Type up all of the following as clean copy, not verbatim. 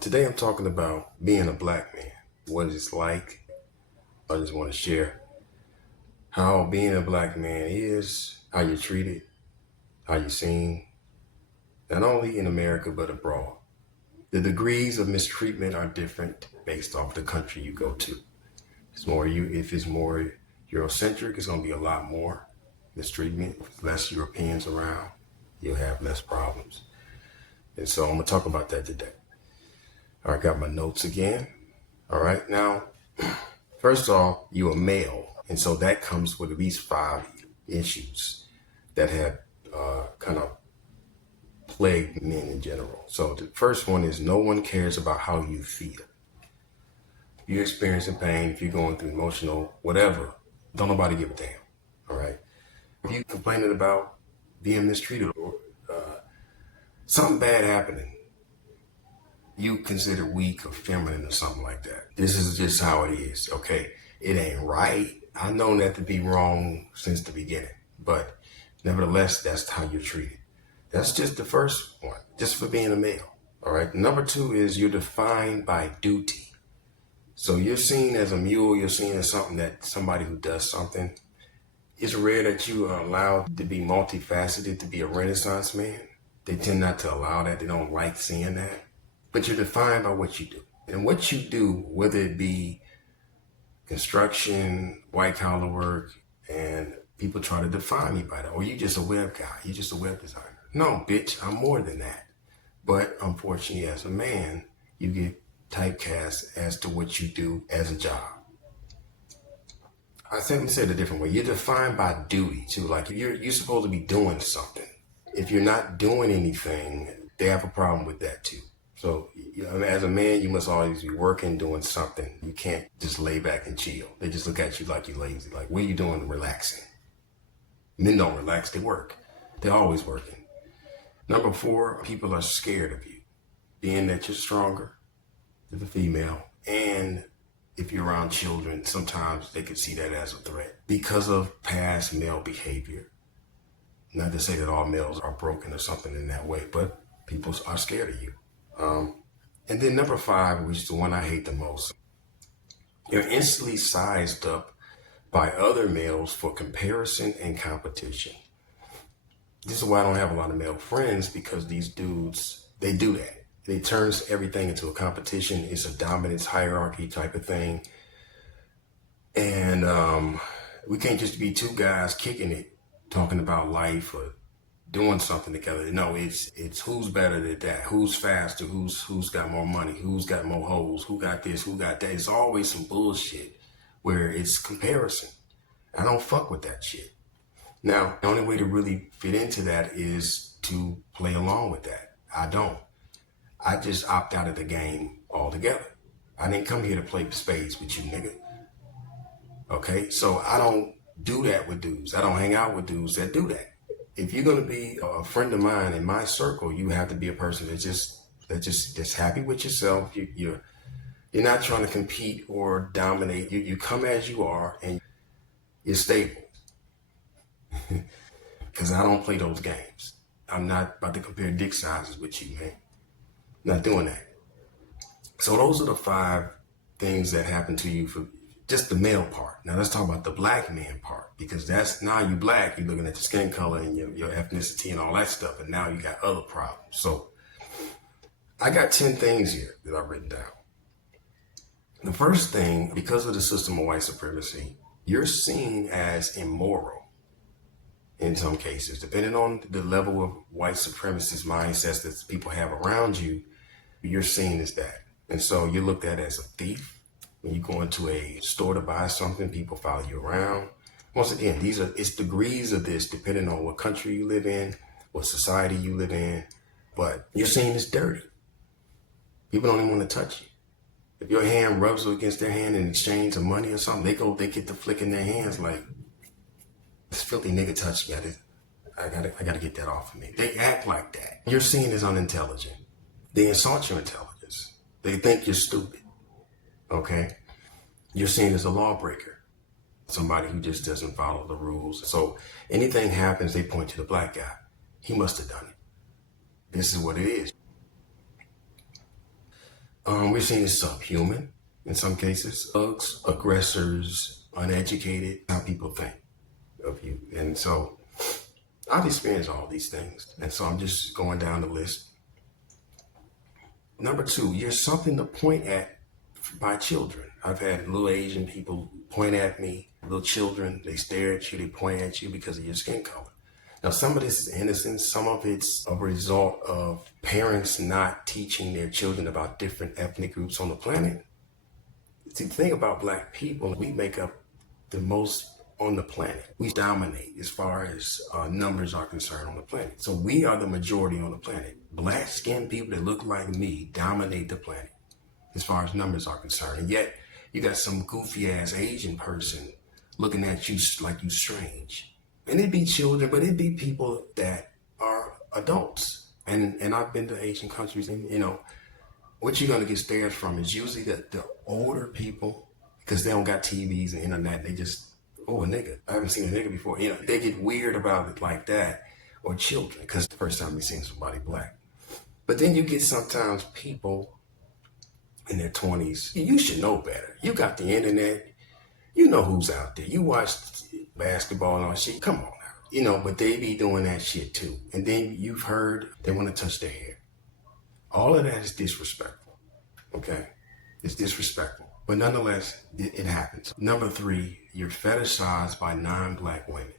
Today I'm talking about being a black man, what it's like. I just want to share how being a black man is, how you're treated, how you're seen, not only in America but abroad. The degrees of mistreatment are different based off the country you go to. If it's more Eurocentric, it's gonna be a lot more mistreatment. If less Europeans around, you'll have less problems. And so I'm gonna talk about that today. All right, got my notes again. All right, now first off, you're a male, and so that comes with at least five issues that have kind of plagued men in general. So the first one is no one cares about how you feel. If you're experiencing pain, if you're going through emotional whatever, don't nobody give a damn. All right. If you're complaining about being mistreated or something bad happening, you consider weak or feminine or something like that. This is just how it is, okay? It ain't right. I've known that to be wrong since the beginning, but nevertheless, that's how you're treated. That's just the first one, just for being a male, all right? Number two is you're defined by duty. So you're seen as a mule, you're seen as somebody who does something. It's rare that you are allowed to be multifaceted, to be a Renaissance man. They tend not to allow that. They don't like seeing that. But you're defined by what you do. And what you do, whether it be construction, white collar work, and people try to define me by that. Or you just a web guy, you just a web designer. No, bitch, I'm more than that. But unfortunately, as a man, you get typecast as to what you do as a job. I simply said it a different way. You're defined by duty too. Like you're supposed to be doing something. If you're not doing anything, they have a problem with that too. So as a man, you must always be working, doing something. You can't just lay back and chill. They just look at you like you're lazy. Like, what are you doing relaxing? Men don't relax, they work. They're always working. Number four, people are scared of you. Being that you're stronger as a female, and if you're around children, sometimes they could see that as a threat because of past male behavior. Not to say that all males are broken or something in that way, but people are scared of you. And then number five, which is the one I hate the most, you're instantly sized up by other males for comparison and competition. This is why I don't have a lot of male friends, because these dudes, they do that. They turns everything into a competition. It's a dominance hierarchy type of thing. And we can't just be two guys kicking it, talking about life or doing something together. No, it's who's better than that, who's faster, who's got more money, who's got more hoes, who got this, who got that. It's always some bullshit where it's comparison. I don't fuck with that shit. Now, the only way to really fit into that is to play along with that. I don't. I just opt out of the game altogether. I didn't come here to play spades with you, nigga. Okay, so I don't do that with dudes. I don't hang out with dudes that do that. If you're gonna be a friend of mine in my circle, you have to be a person that's happy with yourself. You're not trying to compete or dominate. You come as you are, and you're stable. Because I don't play those games. I'm not about to compare dick sizes with you, man. Not doing that. So those are the five things that happen to you for just the male part. Now let's talk about the black man part, because that's now you black, you're looking at your skin color and your ethnicity and all that stuff, and now you got other problems. So I got 10 things here that I've written down. The first thing, because of the system of white supremacy, you're seen as immoral in some cases, depending on the level of white supremacist mindsets that people have around you, you're seen as that. And so you're looked at as a thief. When you go into a store to buy something, people follow you around. Once again, it's degrees of this depending on what country you live in, what society you live in, but you're seen as dirty. People don't even want to touch you. If your hand rubs against their hand in exchange of money or something, they get to flicking their hands like, this filthy nigga touched me. I gotta get that off of me. They act like that. You're seen as unintelligent. They insult your intelligence. They think you're stupid. Okay? You're seen as a lawbreaker. Somebody who just doesn't follow the rules. So anything happens, they point to the black guy. He must have done it. This is what it is. We're seeing subhuman in some cases, thugs, aggressors, uneducated, how people think of you. And so I've experienced all these things. And so I'm just going down the list. Number two, you're something to point at by children. I've had little Asian people point at me, little children, they stare at you, they point at you because of your skin color. Now, some of this is innocent. Some of it's a result of parents not teaching their children about different ethnic groups on the planet. See, the thing about Black people, we make up the most on the planet. We dominate as far as numbers are concerned on the planet. So we are the majority on the planet. Black skinned people that look like me dominate the planet as far as numbers are concerned. And yet you got some goofy ass Asian person looking at you like you strange. And it'd be children, but it'd be people that are adults. And I've been to Asian countries, and you know, what you're gonna get stares from is usually the older people, because they don't got TVs and internet. They just, oh, a nigga. I haven't seen a nigga before. You know, they get weird about it like that. Or children, because the first time we seen somebody Black. But then you get sometimes people in their 20s. You should know better. You got the internet. You know who's out there. You watch basketball and all that shit. Come on now. You know, but they be doing that shit too. And then you've heard they want to touch their hair. All of that is disrespectful. Okay? It's disrespectful. But nonetheless, it happens. Number three, you're fetishized by non-Black women.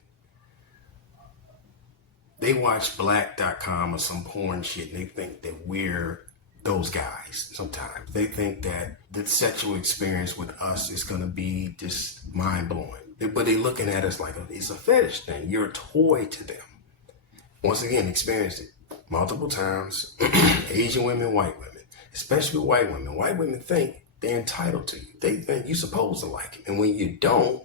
They watch black.com or some porn shit and they think that we're those guys sometimes. They think that the sexual experience with us is going to be just mind-blowing. But they're looking at us like it's a fetish thing. You're a toy to them. Once again, experienced it multiple times. Asian women, white women, especially white women. White women think they're entitled to you. They think you're supposed to like it. And when you don't,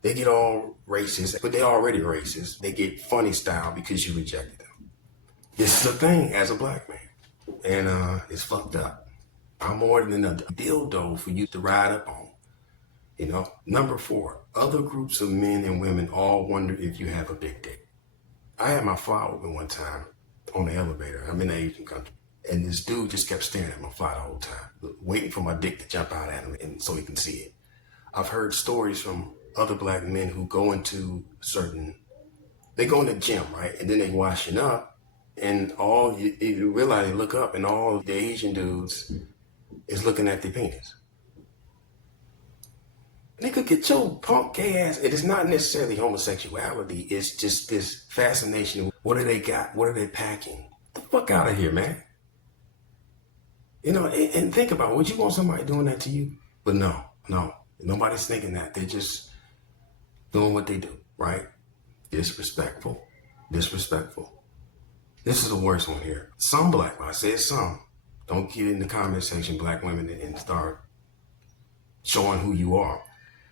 they get all racist, but they're already racist. They get funny style because you rejected them. This is a thing as a Black man. And it's fucked up. I'm more than a dildo for you to ride up on. You know? Number four, other groups of men and women all wonder if you have a big dick. I had my fly open one time on the elevator. I'm in the Asian country. And this dude just kept staring at my fly the whole time, waiting for my dick to jump out at him and so he can see it. I've heard stories from other Black men who go into they go in the gym, right? And then they washing up, and you realize they look up and all the Asian dudes is looking at their penis. Nigga, get your punk gay ass. It is not necessarily homosexuality. It's just this fascination. What do they got? What are they packing? Get the fuck out of here, man. You know, and think about it. Would you want somebody doing that to you? But no. Nobody's thinking that. They're just doing what they do, right? Disrespectful. This is the worst one here. Some Black, when I say some, don't get in the comment section, Black women, and start showing who you are.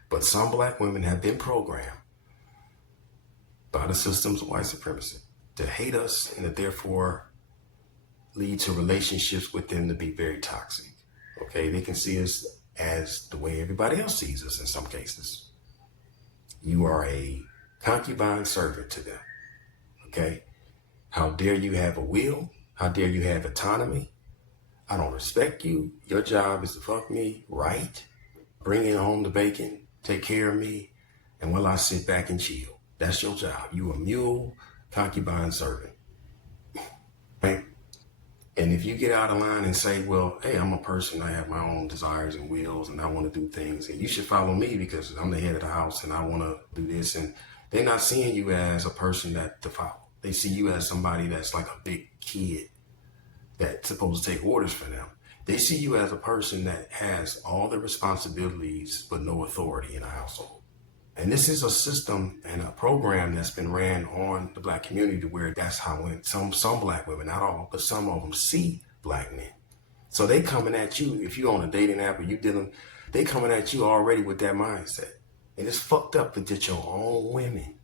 But some Black women have been programmed by the systems of white supremacy to hate us and to therefore lead to relationships with them to be very toxic. Okay, they can see us as the way everybody else sees us in some cases. You are a concubine servant to them. Okay? How dare you have a will? How dare you have autonomy? I don't respect you. Your job is to fuck me right, bring in home the bacon, take care of me, and while I sit back and chill. That's your job. You a mule concubine servant. Right? And if you get out of line and say, well, hey, I'm a person, I have my own desires and wills, and I want to do things, and you should follow me because I'm the head of the house and I want to do this. And they're not seeing you as a person that to follow. They see you as somebody that's like a big kid that's supposed to take orders for them. They see you as a person that has all the responsibilities but no authority in a household. And this is a system and a program that's been ran on the Black community to where that's how some Black women, not all, but some of them see Black men. So they coming at you, if you're on a dating app or you dealing, they coming at you already with that mindset. And it's fucked up that your own women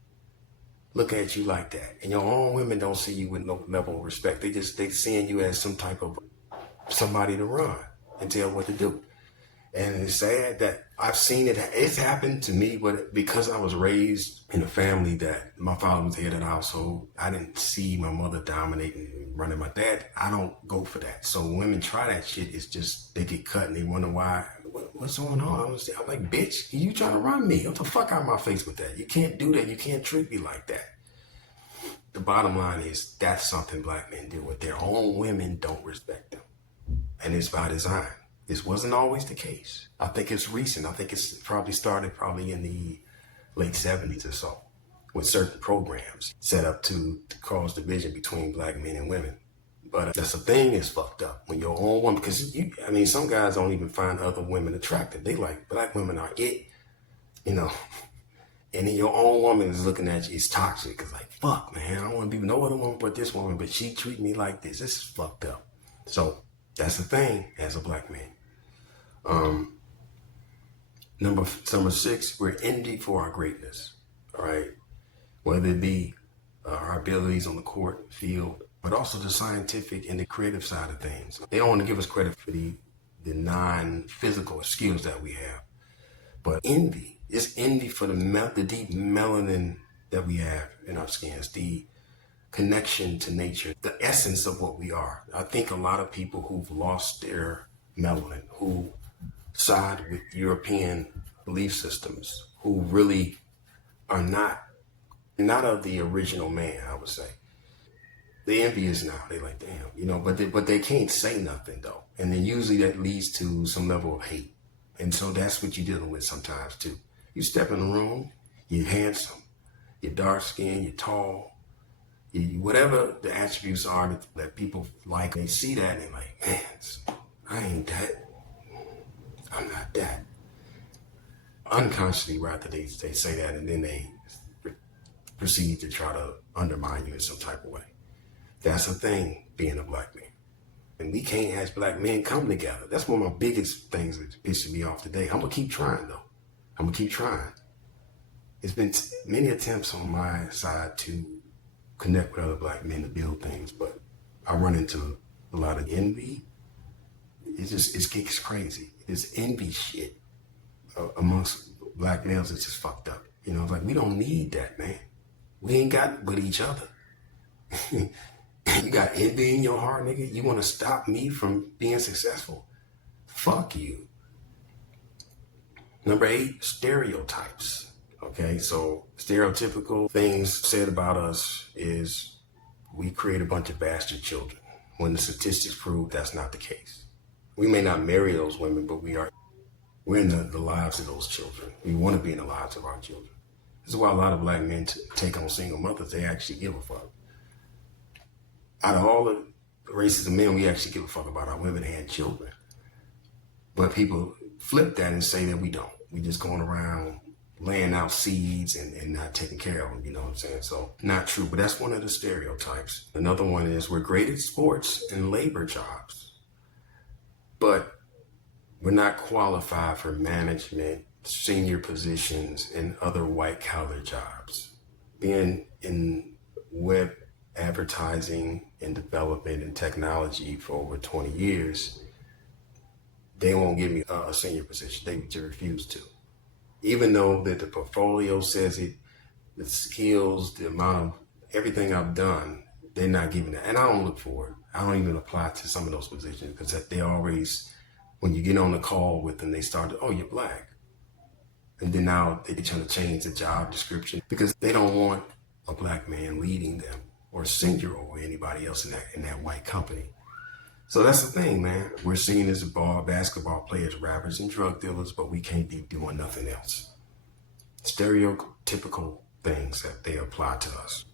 look at you like that. And your own women don't see you with no level of respect. They seeing you as some type of somebody to run and tell what to do. And it's sad that I've seen it. It's happened to me, but because I was raised in a family that my father was the head of the household, I didn't see my mother dominating and running my dad. I don't go for that. So when women try that shit, it's just they get cut and they wonder why. What's going on? I'm like, bitch, you trying to run me? What the fuck out of my face with that? You can't do that. You can't treat me like that. The bottom line is that's something black men do with their own women don't respect them. And it's by design. This wasn't always the case. I think it's recent. I think it's probably started in the late 70s or so with certain programs set up to cause division between black men and women. But that's the thing is fucked up when your own woman, because some guys don't even find other women attractive. They like black women are it, and then your own woman is looking at you, it's toxic. It's like, fuck, man, I don't want to be no other woman but this woman, but she treat me like this. This is fucked up. So that's the thing as a black man. Number 6, we're envied for our greatness. All right. Whether it be our abilities on the court, field, but also the scientific and the creative side of things. They don't want to give us credit for the non-physical skills that we have. But envy, it's envy for the deep melanin that we have in our skins, the connection to nature, the essence of what we are. I think a lot of people who've lost their melanin, who side with European belief systems, who really are not of the original man, I would say. The envious now, they like, damn, but they can't say nothing though. And then usually that leads to some level of hate. And so that's what you're dealing with sometimes too. You step in the room, you're handsome, you're dark skinned, you're tall, whatever the attributes are that people like, they see that and they're like, man, I ain't that. I'm not that. Unconsciously, rather, they say that and then they proceed to try to undermine you in some type of way. That's a thing, being a black man. And we can't, as black men, come together. That's one of my biggest things that's pissing me off today. I'm going to keep trying, though. I'm going to keep trying. It's been many attempts on my side to connect with other black men to build things, but I run into a lot of envy. It gets crazy. This envy shit amongst black males is just fucked up. Like, we don't need that, man. We ain't got but each other. You got envy in your heart, nigga? You want to stop me from being successful? Fuck you. Number 8, stereotypes. Okay, so stereotypical things said about us is we create a bunch of bastard children, when the statistics prove that's not the case. We may not marry those women, but we're in the lives of those children. We want to be in the lives of our children. This is why a lot of black men take on single mothers. They actually give a fuck. Out of all the races of men, we actually give a fuck about our women and children. But people flip that and say that we don't. We just going around laying out seeds and not taking care of them, you know what I'm saying? So not true, but that's one of the stereotypes. Another one is we're great at sports and labor jobs, but we're not qualified for management, senior positions, and other white-collar jobs. Being in web advertising and development and technology for over 20 years, they won't give me a senior position. They just refuse to. Even though that the portfolio says it, the skills, the amount of everything I've done, they're not giving that. And I don't look for it. I don't even apply to some of those positions because they always, when you get on the call with them, they start, oh, you're black. And then now they're trying to change the job description because they don't want a black man leading them or senior over anybody else in that white company. So that's the thing, man. We're seen as basketball players, rappers, and drug dealers, but we can't be doing nothing else. Stereotypical things that they apply to us.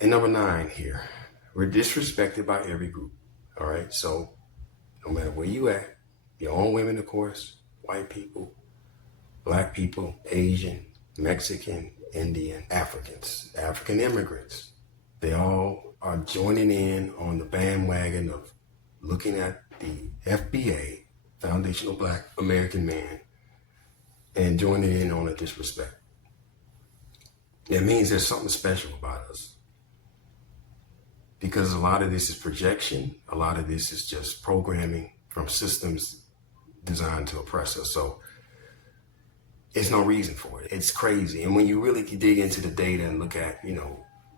And number 9 here, we're disrespected by every group. All right, so no matter where you at, your own women, of course, white people, black people, Asian, Mexican, Indian, Africans, African immigrants, they all are joining in on the bandwagon of looking at the FBA, Foundational Black American Man, and joining in on the disrespect. It means there's something special about us. Because a lot of this is projection, a lot of this is just programming from systems designed to oppress us. So it's no reason for it. It's crazy. And when you really dig into the data and look at,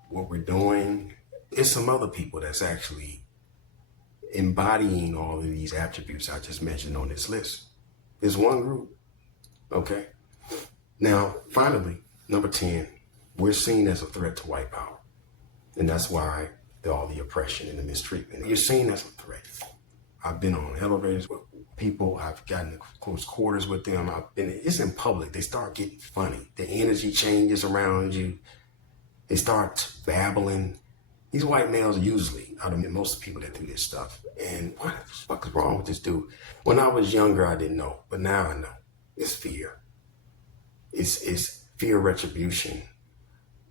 what we're doing, it's some other people that's actually embodying all of these attributes I just mentioned on this list. There's one group. Okay. Now, finally, number 10, we're seen as a threat to white power. And that's why all the oppression and the mistreatment. You're seen as a threat. I've been on elevators with people. I've gotten in close quarters with them. It's in public. They start getting funny. The energy changes around you. They start babbling. These white males are usually out of most people that do this stuff. And what the fuck is wrong with this dude? When I was younger, I didn't know, but now I know. It's fear. It's fear retribution.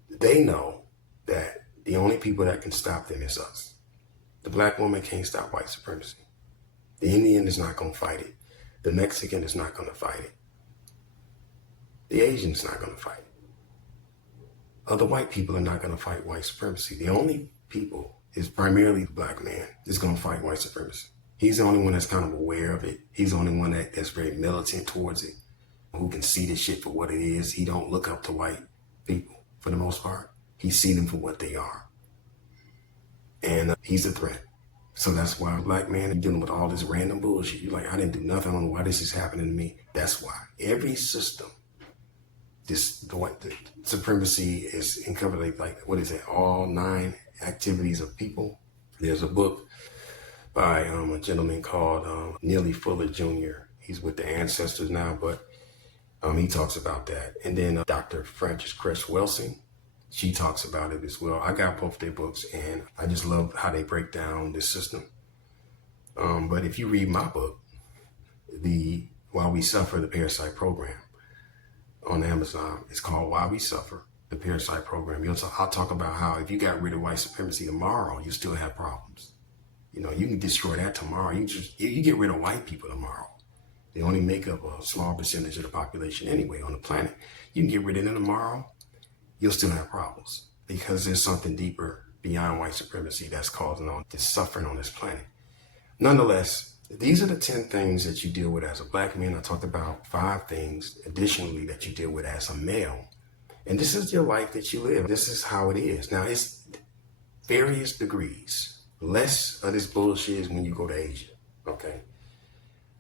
They know that the only people that can stop them is us. The black woman can't stop white supremacy. The Indian is not going to fight it. The Mexican is not going to fight it. The Asian is not going to fight it. Other white people are not going to fight white supremacy. The only people is primarily the black man that's going to fight white supremacy. He's the only one that's kind of aware of it. He's the only one that's very militant towards it, who can see the shit for what it is. He don't look up to white people for the most part. He sees them for what they are. And he's a threat. So that's why a black man is dealing with all this random bullshit. You're like, I didn't do nothing. I don't know why this is happening to me. That's why. Every system, the supremacy is encompassed, like, what is it? All 9 activities of people. There's a book by a gentleman called Neely Fuller Jr. He's with the Ancestors now, but he talks about that. And then Dr. Frances Cress Welsing, she talks about it as well. I got both their books, and I just love how they break down this system. But if you read my book, the Why We Suffer, the Parasite Program, on Amazon, it's called Why We Suffer, the Parasite Program. I'll talk about how if you got rid of white supremacy tomorrow, you still have problems. You can destroy that tomorrow. You get rid of white people tomorrow. They only make up a small percentage of the population anyway on the planet. You can get rid of them tomorrow, you'll still have problems because there's something deeper beyond white supremacy that's causing all this suffering on this planet. Nonetheless, these are the 10 things that you deal with as a black man. I talked about 5 things additionally that you deal with as a male. And this is your life that you live. This is how it is. Now, it's various degrees. Less of this bullshit is when you go to Asia, okay?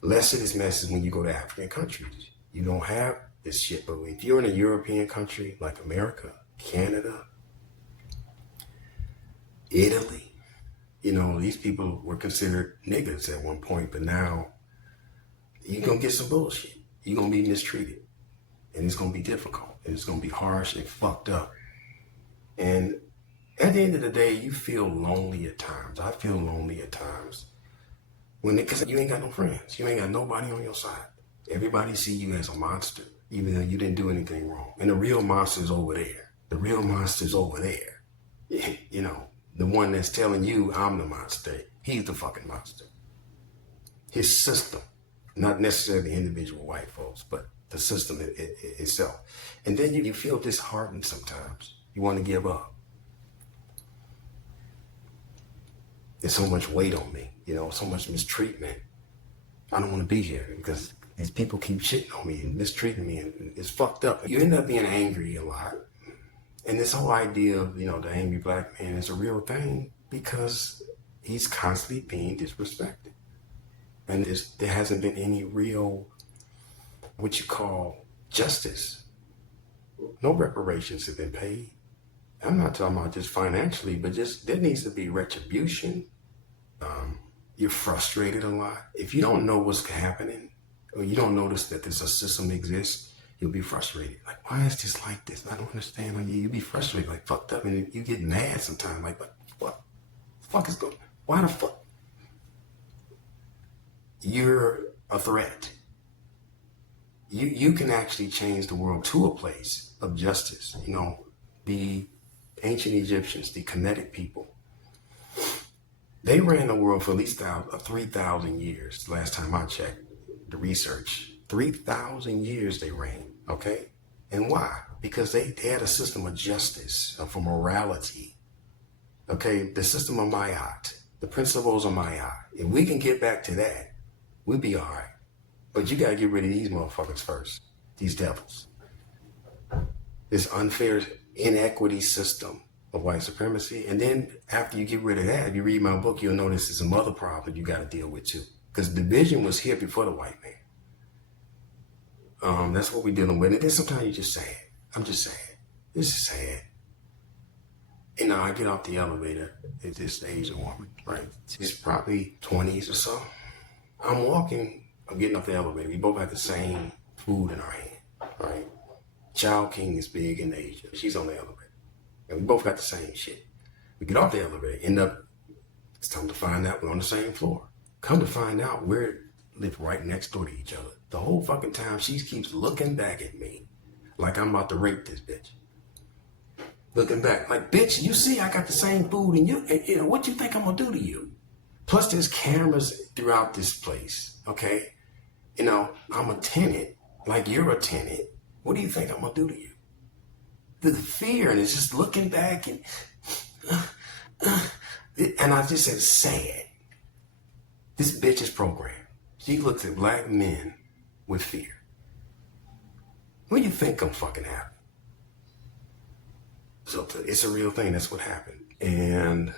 Less of this mess is when you go to African countries. You don't have this shit. But if you're in a European country like America, Canada, Italy, these people were considered niggas at one point, but now you're going to get some bullshit. You're going to be mistreated. And it's going to be difficult. And it's going to be harsh and fucked up. And at the end of the day, you feel lonely at times. I feel lonely at times. Because you ain't got no friends. You ain't got nobody on your side. Everybody see you as a monster, even though you didn't do anything wrong. And the real monster's over there. The real monster's over there. The one that's telling you I'm the monster. He's the fucking monster. His system, not necessarily individual white folks, but the system itself. And then you feel disheartened sometimes. You want to give up. There's so much weight on me, so much mistreatment. I don't want to be here because these people keep shitting on me and mistreating me, and it's fucked up. You end up being angry a lot. And this whole idea of, the angry black man is a real thing because he's constantly being disrespected. And there hasn't been any real, what you call, justice. No reparations have been paid. I'm not talking about just financially, but just there needs to be retribution. You're frustrated a lot. If you don't know what's happening, or you don't notice that there's a system exists, you'll be frustrated. Like, why is this like this? I don't understand. Like, you'll be frustrated, like fucked up, and you get mad sometimes. Like, what the fuck is going on? Why the fuck? You're a threat. You can actually change the world to a place of justice. The ancient Egyptians, the Kemetic people, they ran the world for at least 3,000 years. Last time I checked the research, 3,000 years they reigned, okay? And why? Because they had a system of justice, of morality, okay? The system of Ma'at, the principles of Ma'at. If we can get back to that, we'll be all right. But you gotta get rid of these motherfuckers first. These devils. This unfair inequity system of white supremacy. And then after you get rid of that, if you read my book, you'll notice there's some other problem you gotta deal with too. Because division was here before the white man. That's what we're dealing with. And then sometimes you're just sad. I'm just sad. This is sad. You know, I get off the elevator at this Asian woman, right? She's probably 20s or so. I'm walking, I'm getting off the elevator. We both have the same food in our hand, right? Chow King is big in Asia. She's on the elevator. And we both got the same shit. We get off the elevator, end up, it's time to find out we're on the same floor. Come to find out, we live right next door to each other. The whole fucking time she keeps looking back at me like I'm about to rape this bitch. Looking back, like, bitch, you see I got the same food and you know, what you think I'm gonna do to you? Plus there's cameras throughout this place, okay? You know, I'm a tenant, like you're a tenant. What do you think I'm gonna do to you? The fear, and it's just looking back and I just said, sad. This bitch is programmed. She looks at black men with fear. What do you think I'm fucking having? So it's a real thing. That's what happened. And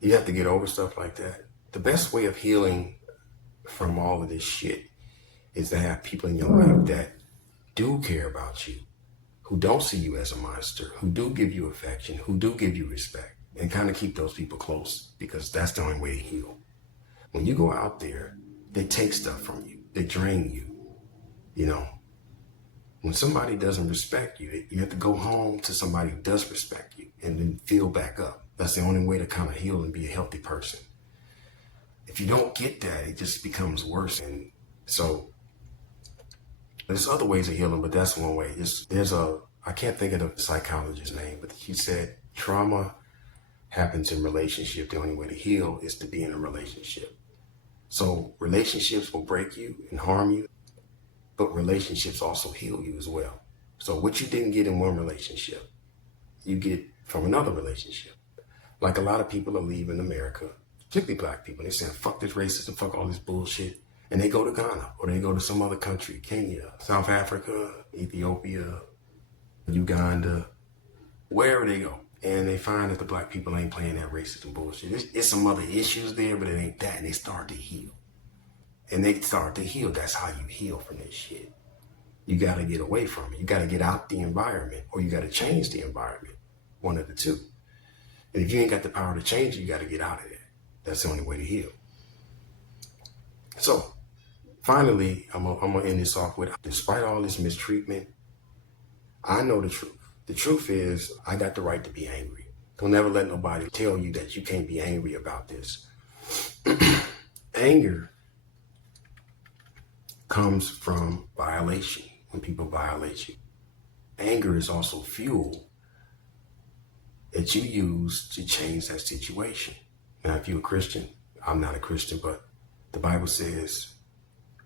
you have to get over stuff like that. The best way of healing from all of this shit is to have people in your life that do care about you, who don't see you as a monster, who do give you affection, who do give you respect, and kind of keep those people close, because that's the only way to heal. When you go out there, they take stuff from you. They drain you. You know, when somebody doesn't respect you, you have to go home to somebody who does respect you and then fill back up. That's the only way to kind of heal and be a healthy person. If you don't get that, it just becomes worse. And so there's other ways of healing, but that's one way. I can't think of the psychologist's name, but she said trauma happens in relationship. The only way to heal is to be in a relationship. So relationships will break you and harm you, but relationships also heal you as well. So what you didn't get in one relationship, you get from another relationship. Like a lot of people are leaving America, particularly black people. They're saying, fuck this racism, fuck all this bullshit. And they go to Ghana, or they go to some other country, Kenya, South Africa, Ethiopia, Uganda, wherever they go. And they find that the black people ain't playing that racism bullshit. It's some other issues there, but it ain't that. And they start to heal. And they start to heal. That's how you heal from this shit. You got to get away from it. You got to get out the environment, or you got to change the environment. One of the two. And if you ain't got the power to change it, you got to get out of there. That's the only way to heal. So, finally, I'm gonna end this off with, despite all this mistreatment, I know the truth. The truth is, I got the right to be angry. Don't ever let nobody tell you that you can't be angry about this. Anger comes from violation, when people violate you. Anger is also fuel that you use to change that situation. Now, if you're a Christian, I'm not a Christian, but the Bible says,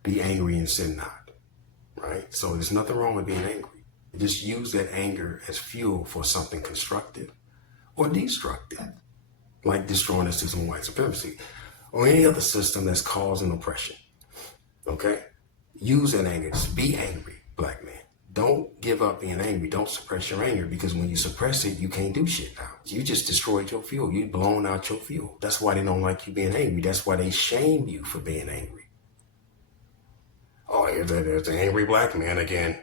be angry and sin not, right? So there's nothing wrong with being angry. Just use that anger as fuel for something constructive or destructive, like destroying the system of white supremacy or any other system that's causing oppression, okay? Use that anger. Just be angry, black man. Don't give up being angry. Don't suppress your anger, because when you suppress it, you can't do shit now. You just destroyed your fuel. You blown out your fuel. That's why they don't like you being angry. That's why they shame you for being angry. Oh, there's the angry black man again.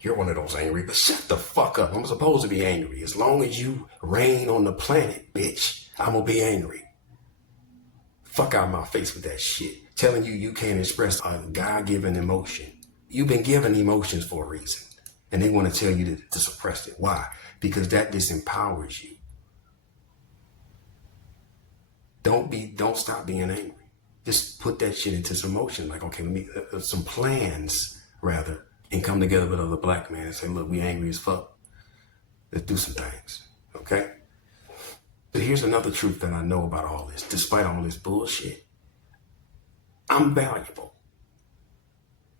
You're one of those angry, but shut the fuck up. I'm supposed to be angry. As long as you reign on the planet, bitch, I'm gonna be angry. Fuck out my face with that shit. Telling you can't express a God-given emotion. You've been given emotions for a reason. And they want to tell you to suppress it. Why? Because that disempowers you. Don't stop being angry. Just put that shit into some motion. Like, okay, let me, some plans rather, and come together with other black men and say, look, we angry as fuck. Let's do some things, okay? But here's another truth that I know about all this. Despite all this bullshit, I'm valuable.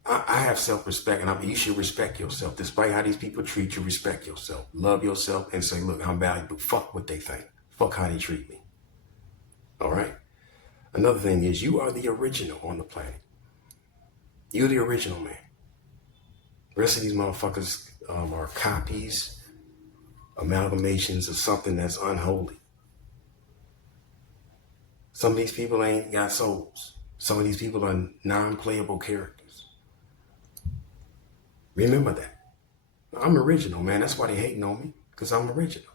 I have self-respect, and you should respect yourself. Despite how these people treat you, respect yourself. Love yourself and say, look, I'm valuable. Fuck what they think. Fuck how they treat me. All right? Another thing is, you are the original on the planet. You're the original, man. The rest of these motherfuckers are copies, amalgamations of something that's unholy. Some of these people ain't got souls. Some of these people are non-playable characters. Remember that. I'm original, man. That's why they hating on me, because I'm original.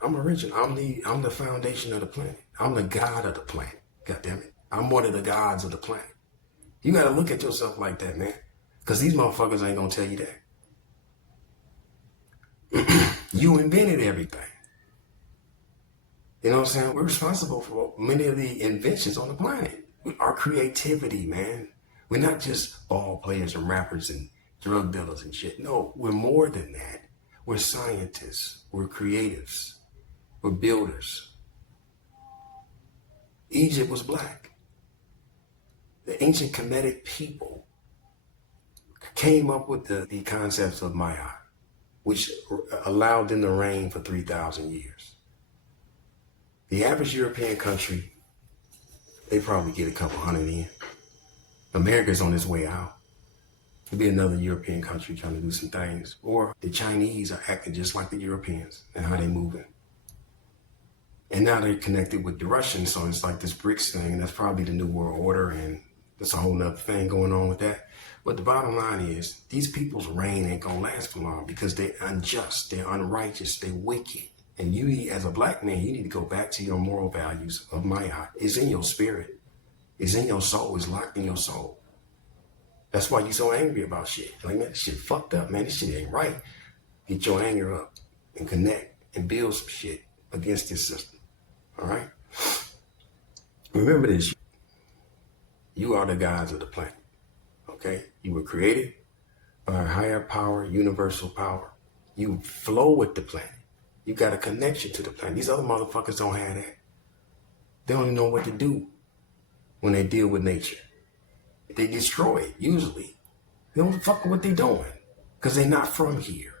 I'm original. I'm the foundation of the planet. I'm the god of the planet. God damn it. I'm one of the gods of the planet. You gotta look at yourself like that, man. Because these motherfuckers ain't gonna tell you that. You invented everything. You know what I'm saying? We're responsible for many of the inventions on the planet. Our creativity, man. We're not just ball players and rappers and drug dealers and shit. No, we're more than that. We're scientists. We're creatives. We're builders. Egypt was black. The ancient Kemetic people came up with the concepts of Maya, which allowed them to reign for 3,000 years. The average European country, they probably get a couple hundred in. America's on its way out. There'll be another European country trying to do some things. Or the Chinese are acting just like the Europeans and how they moving. And now they're connected with the Russians, so it's like this BRICS thing, and that's probably the New World Order, and there's a whole nother thing going on with that. But the bottom line is, these people's reign ain't gonna last for long because they're unjust, they're unrighteous, they're wicked. And you, as a black man, you need to go back to your moral values of Maya. It's in your spirit. It's in your soul. It's locked in your soul. That's why you're so angry about shit. Like, man, this shit fucked up, man. This shit ain't right. Get your anger up and connect and build some shit against this system. All right? Remember this. You are the gods of the planet. Okay? You were created by a higher power, universal power. You flow with the planet. You got a connection to the planet. These other motherfuckers don't have that. They don't even know what to do when they deal with nature. They destroy it, usually. They don't fuck with what they're doing because they're not from here.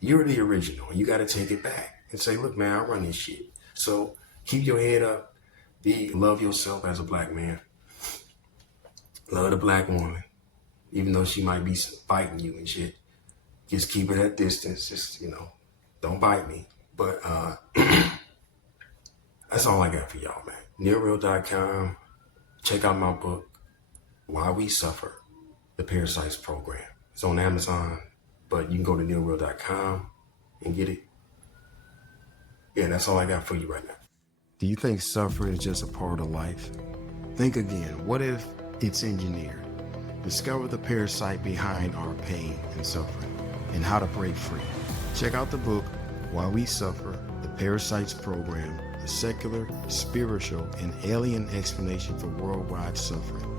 You're the original. You got to take it back and say, look, man, I run this shit. So keep your head up. Love yourself as a black man. Love the black woman, even though she might be fighting you and shit. Just keep it at distance. Just, don't bite me. But that's all I got for y'all, man. Nearreal.com. Check out my book, Why We Suffer, the Parasites Program. It's on Amazon, but you can go to nearreal.com and get it. Yeah, that's all I got for you right now. Do you think suffering is just a part of life? Think again. What if it's engineered? Discover the parasite behind our pain and suffering and how to break free. Check out the book, Why We Suffer, the Parasites Program, a secular, spiritual, and alien explanation for worldwide suffering.